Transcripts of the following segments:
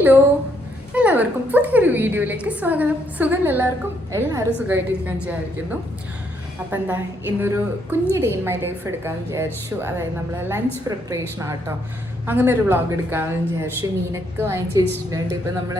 Hello എല്ലാവർക്കും പുതിയൊരു വീഡിയോയിലേക്ക് സ്വാഗതം. സുഖം എല്ലാവർക്കും? എല്ലാവരും സുഖമായിട്ടിരിക്കാൻ വിചാരിക്കുന്നു. അപ്പം എന്താ ഇന്നൊരു കുഞ്ഞ് ഡേ ഇൻ മൈ ലൈഫ് എടുക്കാൻ വിചാരിച്ചു. അതായത് നമ്മൾ ലഞ്ച് പ്രിപ്പറേഷൻ ആട്ടോ അങ്ങനെ ഒരു വ്ളോഗ് എടുക്കാമെന്ന് വിചാരിച്ചു. മീനൊക്കെ വാങ്ങിച്ചു വെച്ചിട്ടുണ്ട്. ഇപ്പം നമ്മൾ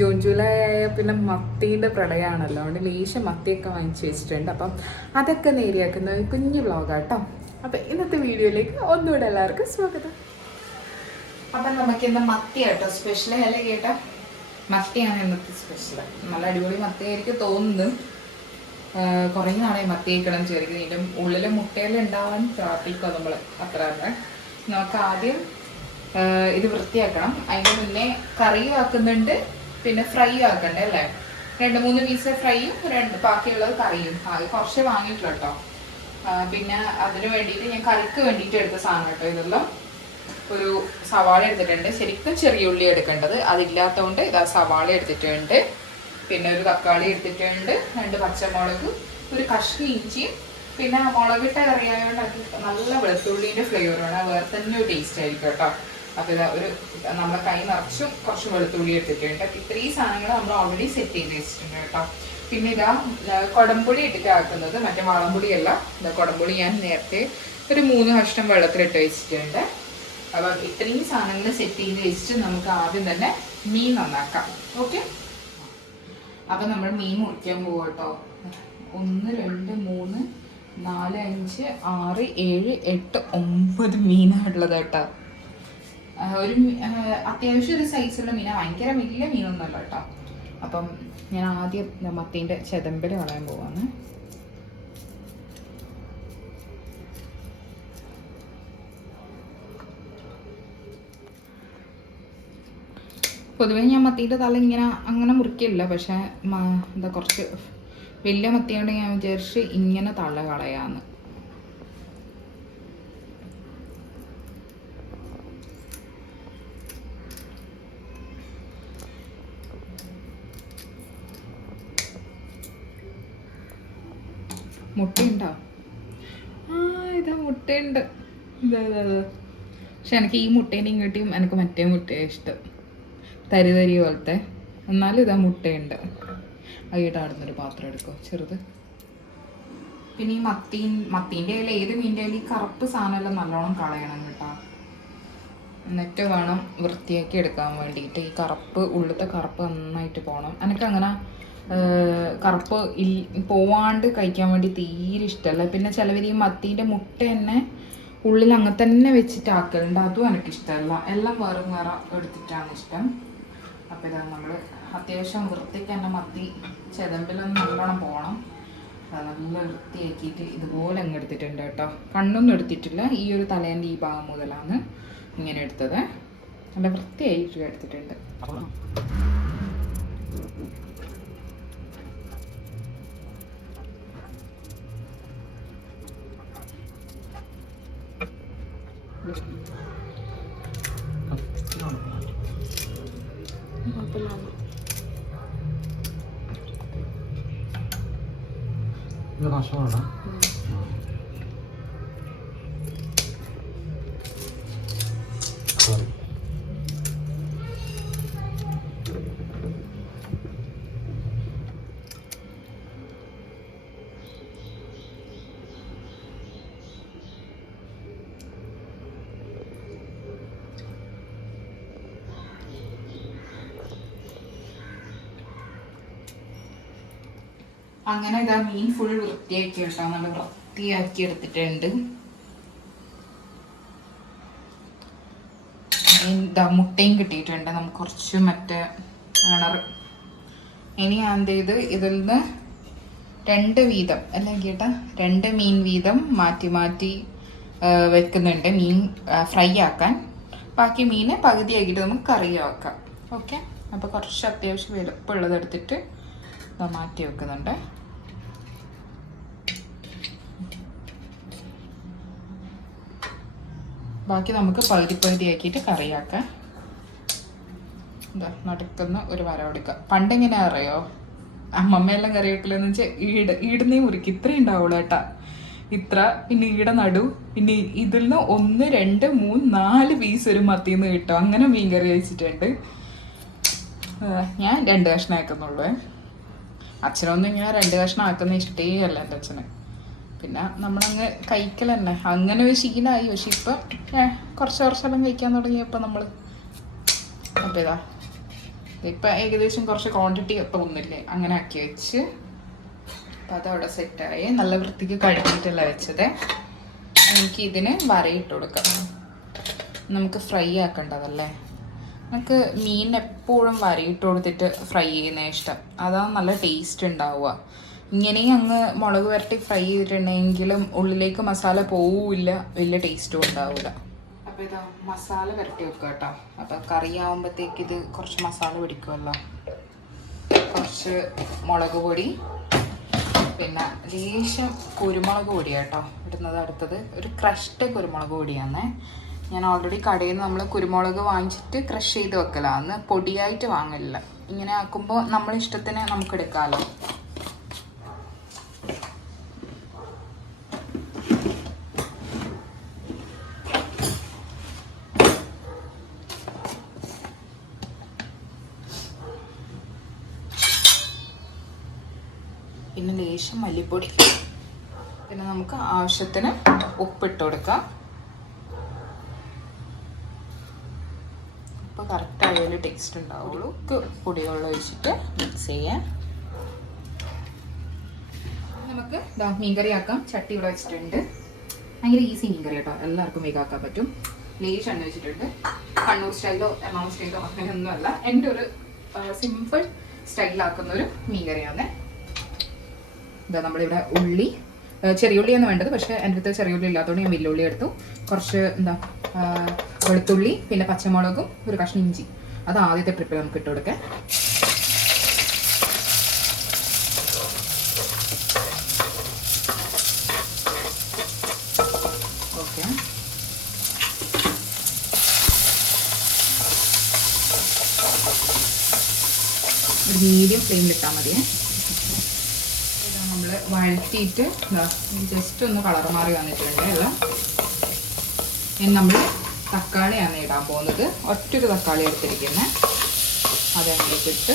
ജൂൺ ജൂലൈ ആയ പിന്നെ മത്തീന്റെ പ്രളയമാണല്ലോ. അതുകൊണ്ട് ലേശം മത്തിയൊക്കെ വാങ്ങിച്ചു വെച്ചിട്ടുണ്ട്. അപ്പം അതൊക്കെ നേരിയാക്കുന്ന ഒരു കുഞ്ഞ് വ്ളോഗാട്ടോ അപ്പം ഇന്നത്തെ വീഡിയോയിലേക്ക് ഒന്നുകൂടെ എല്ലാവർക്കും സ്വാഗതം. അപ്പം നമുക്ക് ഇന്ന് മത്തി കേട്ടോ. സ്പെഷ്യൽ അല്ലേ കേട്ടോ മത്തിയാണ് ഇന്നത്തെ സ്പെഷ്യൽ നല്ല അടിപൊളി മത്തിയായിരിക്കും തോന്നുന്നു. കുറേ നാളെ മത്തി കഴിക്കണം ഇതിന്റെ ഉള്ളിൽ മുട്ടയിൽ ഉണ്ടാവാൻ പ്രാർത്ഥിക്കുക നമ്മൾ അത്ര നമുക്ക് ആദ്യം ഇത് വൃത്തിയാക്കണം. അതിന് മുന്നേ കറി ആക്കുന്നുണ്ട്. പിന്നെ ഫ്രൈ ആക്കണ്ടേ അല്ലേ? രണ്ട് മൂന്ന് പീസ് ഫ്രൈയും രണ്ട് ബാക്കിയുള്ളത് കറിയും. അത് കുറച്ച് വാങ്ങിയിട്ടുള്ളൂ കേട്ടോ. പിന്നെ അതിന് വേണ്ടിയിട്ട് ഞാൻ കറിക്ക് വേണ്ടിയിട്ട് എടുത്ത സാധനം കേട്ടോ ഇതെല്ലാം. ഒരു സവാള എടുത്തിട്ടുണ്ട്. ശരിക്കും ചെറിയ ഉള്ളി എടുക്കേണ്ടത്. അതില്ലാത്തതുകൊണ്ട് ഇതാ സവാള എടുത്തിട്ടുണ്ട്. പിന്നെ ഒരു തക്കാളി എടുത്തിട്ടുണ്ട്. രണ്ട് പച്ചമുളക് ഒരു കഷ്ണി ഇഞ്ചിയും. പിന്നെ മുളകിട്ട കറിയായതുകൊണ്ട് അത് നല്ല വെളുത്തുള്ളിന്റെ ഫ്ലേവറാണ് വേറെ തന്നെ ഒരു ടേസ്റ്റ് ആയിരിക്കും കേട്ടോ. അപ്പോൾ ഇതാ ഒരു നമ്മുടെ കൈ നിറച്ചും കുറച്ച് വെളുത്തുള്ളി എടുത്തിട്ടുണ്ട്. ഇത്രയും സാധനങ്ങൾ നമ്മൾ ഓൾറെഡി സെറ്റ് ചെയ്ത് വെച്ചിട്ടുണ്ട് കേട്ടോ. പിന്നെ ഇതാ ആ, കൊടംപുളി ഇട്ടിട്ട് ആക്കുന്നത്. മറ്റേ വളംപുളിയല്ല. ഇതാ കൊടംപുളി ഞാൻ നേരത്തെ ഒരു മൂന്ന് കഷ്ണം വെള്ളത്തിലിട്ട് വെച്ചിട്ടുണ്ട്. അപ്പം ഇത്രയും സാധനങ്ങൾ സെറ്റ് ചെയ്ത് വെച്ചിട്ട് നമുക്ക് ആദ്യം തന്നെ മീൻ നന്നാക്കാം. ഓക്കെ അപ്പം നമ്മൾ മീൻ മുറിക്കാൻ പോകും കേട്ടോ. ഒന്ന് രണ്ട് മൂന്ന് നാല് അഞ്ച് ആറ് ഏഴ് എട്ട് ഒമ്പത് മീനാണുള്ളത് കേട്ടോ. ഒരു അത്യാവശ്യം ഒരു സൈസുള്ള മീനാണ് ഭയങ്കര വലിയ മീനൊന്നുമല്ല കേട്ടോ. അപ്പം ഞാൻ ആദ്യം മത്തീന്റെ ചെതമ്പൽ കളയാൻ പോവാണ്. പൊതുവേ ഞാൻ മത്തിയുടെ തല ഇങ്ങനെ അങ്ങനെ മുറിക്കില്ല. പക്ഷേ എന്താ കുറച്ച് വലിയ മത്തിയോണ്ട് ഞാൻ വിചാരിച്ച് ഇങ്ങനെ തല കളയാന്ന്. മുട്ടയുണ്ടോ? ആ ഇതാ മുട്ടയുണ്ട്. ഇതാ ഇതാ. പക്ഷെ എനിക്ക് ഈ മുട്ടേനെയും കിട്ടിയും എനിക്ക് മറ്റേ മുട്ടയെ ഇഷ്ടം. തരി തരി പോലത്തെ. എന്നാലും ഇതാ മുട്ടയുണ്ട്. വൈകിട്ട് അവിടെ നിന്നൊരു പാത്രം എടുക്കും. ചെറുത്. പിന്നെ ഈ മത്തീൻ മത്തീന്റെ ഇല ഏത് മീന്റെ ഇല? ഈ കറുപ്പ് സാധനമെല്ലാം നല്ലോണം കളയണം കേട്ടോ. എന്നിട്ട് വേണം വൃത്തിയാക്കി എടുക്കാൻ വേണ്ടിയിട്ട്. ഈ കറുപ്പ് ഉള്ളത്തെ കറുപ്പ് നന്നായിട്ട് പോകണം എനിക്ക് അങ്ങനെ കറുപ്പ് ഇൽ പോവാണ്ട് കഴിക്കാൻ വേണ്ടി തീരെ ഇഷ്ടമല്ല. പിന്നെ ചിലവർ ഈ മത്തീന്റെ മുട്ട തന്നെ ഉള്ളിൽ അങ്ങനെ തന്നെ വെച്ചിട്ട് ആക്കലുണ്ട്. അതും എനിക്കിഷ്ടമല്ല എല്ലാം വേറെ വേറെ എടുത്തിട്ടാണ് ഇഷ്ടം. അപ്പോൾ ഇതാ നമ്മൾ അത്യാവശ്യം വൃത്തിക്ക് തന്നെ മത്തി ചെതമ്പിലൊന്നും നല്ലോണം പോകണം. നല്ല വൃത്തിയാക്കിയിട്ട് ഇതുപോലെ അങ്ങ് എടുത്തിട്ടുണ്ട് കേട്ടോ. കണ്ണൊന്നും എടുത്തിട്ടില്ല. ഈ ഒരു തലേന്റെ ഈ ഭാഗം മുതലാണ് ഇങ്ങനെ എടുത്തത്. നല്ല വൃത്തിയായിട്ട് എടുത്തിട്ടുണ്ട്. 刚刚说了什么？അങ്ങനെ ഇതാ മീൻ ഫുൾ വൃത്തിയാക്കി കേട്ടോ. നല്ല വൃത്തിയാക്കി എടുത്തിട്ടുണ്ട്. ഇതാ മുട്ടയും കിട്ടിയിട്ടുണ്ട്. നമുക്ക് കുറച്ച് മറ്റേ ഇണർ ഇനി ഞാൻ ചെയ്ത്? ഇതിൽ നിന്ന് രണ്ട് വീതം അല്ല കേട്ടാ രണ്ട് മീൻ വീതം മാറ്റി മാറ്റി വെക്കുന്നുണ്ട്. മീൻ ഫ്രൈ ആക്കാൻ. ബാക്കി മീൻ പകുതിയാക്കിയിട്ട് നമുക്ക് കറി വെക്കാം ഓക്കെ? അപ്പോൾ കുറച്ച് അത്യാവശ്യം വലുപ്പമുള്ളത് എടുത്തിട്ട് മാറ്റി വെക്കുന്നുണ്ട്. ബാക്കി നമുക്ക് പകുതി പകുതി ആക്കിയിട്ട് കറിയാക്കാം. എന്താ നടുക്കുന്ന ഒരു വര കൊടുക്കുക പണ്ട് എങ്ങനെ അറിയോ? അമ്മമ്മയെല്ലാം കറി വെക്കലെന്ന് വെച്ചാൽ ഈട് ഈടുന്നേ മുറിക്കും. ഇത്ര ഉണ്ടാവുള്ളൂ ഏട്ടാ. ഇത്ര പിന്നെ ഈട നടു പിന്നെ ഇതിൽ നിന്ന് ഒന്ന് രണ്ട് മൂന്ന് നാല് പീസ് ഒരു മത്തിന്ന് കിട്ടും. അങ്ങനെ മീൻ കറി വെച്ചിട്ടുണ്ട്. ഞാൻ രണ്ട് കഷ്ണം ആക്കുന്നുള്ളൂ. അച്ഛനൊന്നും ഇങ്ങനെ രണ്ട് കഷ്ണം ആക്കുന്ന ഇഷ്ടേ അല്ല എന്റെ അച്ഛന്. പിന്നെ നമ്മളങ്ങ് കഴിക്കൽ തന്നെ അങ്ങനെ ഒരു ശീലമായി പക്ഷെ ഇപ്പം കുറച്ച് കുറച്ചെല്ലാം കഴിക്കാൻ തുടങ്ങിയപ്പോൾ നമ്മൾ അപ്പോൾ ഇതാ ഇപ്പം ഏകദേശം കുറച്ച് ക്വാണ്ടിറ്റി തോന്നില്ലേ അങ്ങനെ ആക്കി വെച്ച് അപ്പം അതവിടെ സെറ്റായി നല്ല വൃത്തിക്ക് കഴുകിയിട്ടല്ല വെച്ചത്. എനിക്ക് ഇതിന് വരയിട്ട് കൊടുക്കാം നമുക്ക് ഫ്രൈ ആക്കേണ്ടതല്ലേ? നമുക്ക് മീൻ എപ്പോഴും വരയിട്ട് കൊടുത്തിട്ട് ഫ്രൈ ചെയ്യുന്ന ഇഷ്ടം. അതാണ് നല്ല ടേസ്റ്റ് ഉണ്ടാവുക. ഇങ്ങനെയും അങ്ങ് മുളക് വരട്ടി ഫ്രൈ ചെയ്തിട്ടുണ്ടെങ്കിലും ഉള്ളിലേക്ക് മസാല പോവില്ല. വലിയ ടേസ്റ്റും ഉണ്ടാവില്ല അപ്പോൾ ഇതാ മസാല വരട്ടി വെക്കുക കേട്ടോ അപ്പോൾ കറി ആകുമ്പോഴത്തേക്ക് ഇത് കുറച്ച് മസാല പിടിക്കുമല്ലോ കുറച്ച് മുളക് പൊടി പിന്നെ ലേശം കുരുമുളക് പൊടി കേട്ടോ ഇടുന്നത് അടുത്തത്. ഒരു ക്രഷ്ഡ് കുരുമുളക് പൊടിയാണ് ഞാൻ ഓൾറെഡി കടയിൽ നിന്ന് നമ്മൾ കുരുമുളക് വാങ്ങിച്ചിട്ട് ക്രഷ് ചെയ്ത് വെക്കലാന്ന് പൊടിയായിട്ട് വാങ്ങലില്ല. ഇങ്ങനെ ആക്കുമ്പോൾ നമ്മളിഷ്ടത്തിന് നമുക്ക് എടുക്കാമല്ലോ പിന്നെ ലേശം മല്ലിപ്പൊടി പിന്നെ നമുക്ക് ആവശ്യത്തിന് ഉപ്പിട്ട് കൊടുക്കാം. ഉപ്പ് കറക്റ്റായ ഒരു ടേസ്റ്റ് ഉണ്ടാവുള്ളൂ ഉപ്പ് പൊടിവെള്ളം ഒഴിച്ചിട്ട് മിക്സ് ചെയ്യാം. നമുക്ക് ഇതാ മീൻകറി ആക്കാം. ചട്ടി ഇവിടെ വെച്ചിട്ടുണ്ട്. ഭയങ്കര ഈസി മീൻകറി കേട്ടോ. എല്ലാവർക്കും വേഗാക്കാൻ പറ്റും. ലേശം എണ്ണ വെച്ചിട്ടുണ്ട്. കണ്ണൂർ സ്റ്റൈലോ എറണാകുളം സ്റ്റൈലോ അങ്ങനെയൊന്നുമല്ല. എന്റെ ഒരു സിമ്പിൾ സ്റ്റൈലിലാക്കുന്ന ഒരു മീൻകറിയാണ്. ഇതാ നമ്മളിവിടെ ഉള്ളി. ചെറിയുള്ളിയാണ് വേണ്ടത്. പക്ഷേ എന്റെ അടുത്ത് ചെറിയ ഉള്ളി ഇല്ലാത്തതുകൊണ്ട് ഞാൻ വെല്ലുള്ളി എടുത്തു. കുറച്ച് എന്താ വെളുത്തുള്ളി പിന്നെ പച്ചമുളകും ഒരു കഷ്ണം ഇഞ്ചി. അത് ആദ്യത്തെ ട്രിപ്പിൽ നമുക്ക് ഇട്ട് കൊടുക്കാം. ഒരു മീഡിയം ഫ്ലെയിമിലിട്ടാൽ മതിയേ. വഴറ്റിയിട്ട് ജസ്റ്റ് ഒന്ന് കളർ മാറി വന്നിട്ടുണ്ട് എല്ലാം ഇനി നമ്മൾ തക്കാളിയാണ് ഇടാൻ പോകുന്നത്. ഒറ്റൊരു തക്കാളി എടുത്തിരിക്കുന്നത് അതങ്ങോട്ട് ഇട്ട്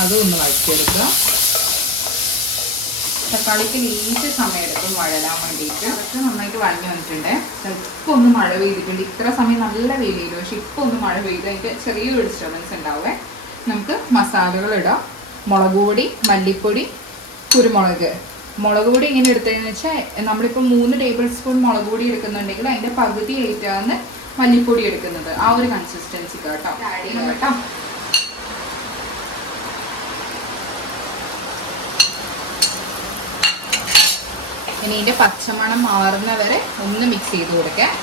അതും ഒന്ന് വഴറ്റിയെടുക്കുക. തക്കാളിക്ക് നീറ്റ് സമയം എടുക്കും വഴലാൻ വേണ്ടിയിട്ട്. അതൊക്കെ നന്നായിട്ട് വഴഞ്ഞു വന്നിട്ടുണ്ട്. ചിലപ്പോൾ ഒന്ന് മഴ പെയ്തിട്ടുണ്ട്. ഇത്ര സമയം നല്ല വെയിലും പക്ഷെ ഇപ്പോൾ ഒന്ന് മഴ പെയ്ത് അതിന്റെ ചെറിയൊരു ഡിസ്റ്റർബൻസ് ഉണ്ടാവേ നമുക്ക് മസാലകൾ ഇടാം. മുളക് പൊടി മല്ലിപ്പൊടി കുരുമുളക്. മുളക് പൊടി എങ്ങനെ എടുത്തതെന്ന് വെച്ചാൽ നമ്മളിപ്പോൾ മൂന്ന് ടേബിൾ സ്പൂൺ മുളക് പൊടി എടുക്കുന്നുണ്ടെങ്കിൽ അതിന്റെ പകുതി ആയിട്ടാണ് മല്ലിപ്പൊടി എടുക്കുന്നത്. ആ ഒരു കൺസിസ്റ്റൻസി കേട്ടോ. ആഡ് കേട്ടോ. ഇനി ഇതിന്റെ പച്ചമണം മാറുന്ന വരെ ഒന്ന് മിക്സ് ചെയ്ത് കൊടുക്കാം.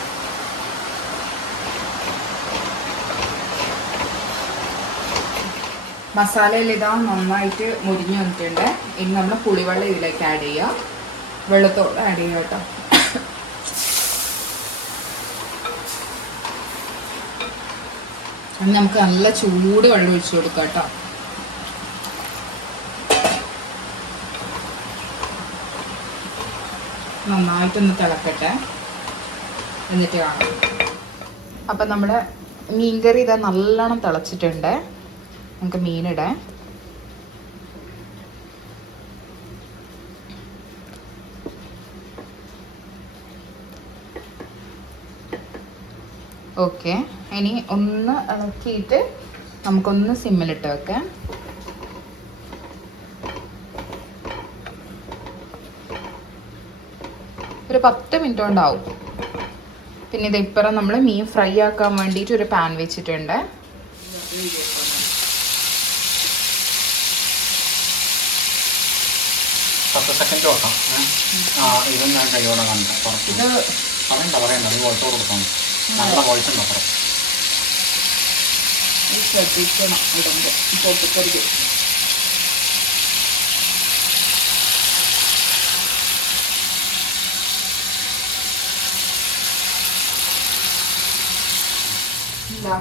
മസാലയിൽ ഇതാ നന്നായിട്ട് മുരിഞ്ഞു വന്നിട്ടുണ്ട്. ഇനി നമ്മൾ പുളിവെള്ളം ഇതിലേക്ക് ആഡ് ചെയ്യുക വെള്ളത്തോട് ആഡ് ചെയ്യുക കേട്ടോ. ഇനി നമുക്ക് നല്ല ചൂട് വെള്ളം ഒഴിച്ചു കൊടുക്കാം കേട്ടോ. നന്നായിട്ടൊന്ന് തിളക്കട്ടെ. എന്നിട്ട് കാണാം. അപ്പം നമ്മുടെ മീൻകറി ഇതാ നല്ലോണം തിളച്ചിട്ടുണ്ട്. നമുക്ക് മീനിടാം ഓക്കെ. ഇനി ഒന്ന് ഇളക്കിയിട്ട് നമുക്കൊന്ന് സിമ്മിലിട്ട് വെക്കാം. ഒരു പത്ത് മിനിറ്റ് കൊണ്ടാവും. പിന്നെ ഇത് ഇപ്പുറം നമ്മൾ മീൻ ഫ്രൈ ആക്കാൻ വേണ്ടിയിട്ട് ഒരു പാൻ വെച്ചിട്ടുണ്ട്. പത്ത് സെക്കൻഡ് വെക്കാം ആ ഇതും ഞാൻ കൈയോടെ കണ്ട. പുറത്ത്. പറയണ്ട പറയണ്ട. അത് വോയിസ് കൊടുക്കാം നല്ല വോയിസ് ഉണ്ട് അപ്പുറം? ശ്രദ്ധിക്കണം ഇടുമ്പോൾ പൊട്ടിക്കരുത്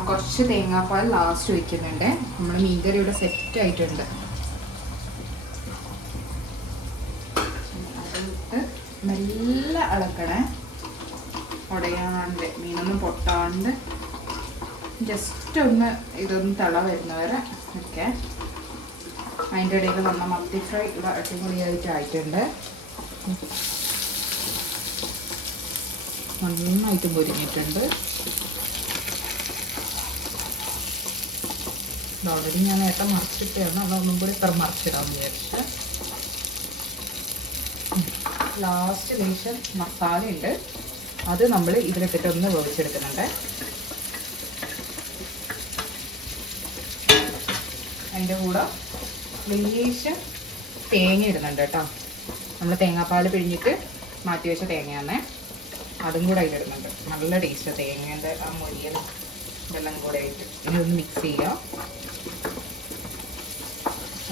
കുറച്ച് തേങ്ങാപ്പാൽ ലാസ്റ്റ് വെക്കുന്നുണ്ട്. നമ്മൾ മീൻകറി ഇവിടെ സെറ്റ് ആയിട്ടുണ്ട്. അളക്കണേ. ഇളക്കണേ ഉടയാണ്ട് മീനൊന്നും പൊട്ടാണ്ട് ജസ്റ്റ് ഒന്ന് ഇതൊന്ന് തള വരുന്നവരെ ഒക്കെ അതിന്റെ ഇടയിൽ വന്ന മത്തി ഫ്രൈ ഇവിടെ അടിപൊളിയായിട്ട് ആയിട്ടുണ്ട് നന്നായിട്ട് പൊരിഞ്ഞിട്ടുണ്ട് ഓൾറെഡി ഞാൻ നേരത്തെ മറിച്ചിട്ടാണ് അതൊന്നും കൂടി ഇത്ര മറിച്ചിടാമെന്ന് വിചാരിച്ചു. ലാസ്റ്റ് നിമിഷം മസാല ഉണ്ട്. അത് നമ്മൾ ഇതിലിട്ടിട്ട് ഒന്ന് വേവിച്ചെടുക്കുന്നുണ്ട്. അതിന്റെ കൂടെ ലേശം തേങ്ങ ഇടുന്നുണ്ട് കേട്ടോ. നമ്മൾ തേങ്ങാപ്പാൽ പിഴിഞ്ഞിട്ട് മാറ്റി വെച്ച തേങ്ങയാണ് അതും കൂടെ അതിലിടുന്നുണ്ട്. നല്ല ടേസ്റ്റ് തേങ്ങേന്റെ ആ മൊരിയലും ഇതെല്ലാം കൂടെ ആയിട്ട്. ഇനി ഒന്ന് മിക്സ് ചെയ്യാം.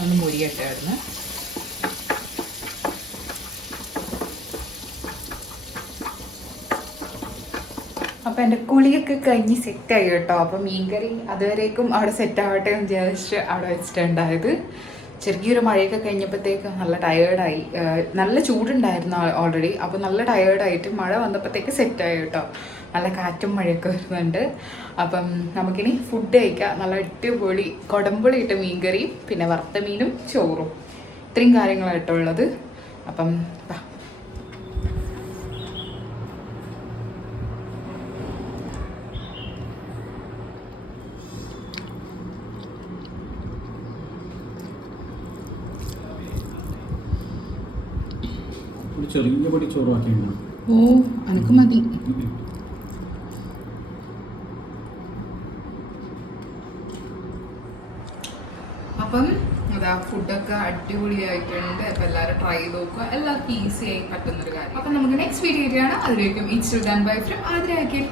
ഒന്ന് മുരിയട്ടായിരുന്നു അപ്പം എന്റെ കുളിയൊക്കെ കഴിഞ്ഞ് സെറ്റായി കേട്ടോ. അപ്പം മീൻകറി അതുവരേക്കും അവിടെ സെറ്റ് ആവട്ടെ എന്ന് വിചാരിച്ച് അവിടെ വെച്ചിട്ടുണ്ടായത് ചെറിയൊരു മഴയൊക്കെ കഴിഞ്ഞപ്പോഴത്തേക്ക് നല്ല ടയേർഡായി നല്ല ചൂടുണ്ടായിരുന്നു ഓൾറെഡി അപ്പോൾ നല്ല ടയേർഡായിട്ട് മഴ വന്നപ്പോഴത്തേക്ക് സെറ്റായി കേട്ടോ. നല്ല കാറ്റും മഴയൊക്കെ വരുന്നുണ്ട്. അപ്പം നമുക്കിനി ഫുഡ് കഴിക്കാം. നല്ല അടിപൊളി കൊടമ്പുളി ഇട്ട മീൻകറിയും പിന്നെ വറുത്ത മീനും ചോറും. ഇത്രയും കാര്യങ്ങളായിട്ടുള്ളത് അപ്പം ഒരു ചെറിയ പൊടി ചോറാക്കി ഓ അനക്ക് മതി. അപ്പം അതാ ഫുഡൊക്കെ അടിപൊളിയായിട്ടുണ്ട്. അപ്പം എല്ലാവരും ട്രൈ ചെയ്ത് നോക്കുക. എല്ലാവർക്കും ഈസി ആയി പറ്റുന്നൊരു കാര്യം. അപ്പം നമുക്ക് നെക്സ്റ്റ് വീഡിയോ ആണ് അതിലേക്കും ഇൻസ്റ്റഗ്രാം ബൈ ഫ്രം ആതിരാക്കിയാൽ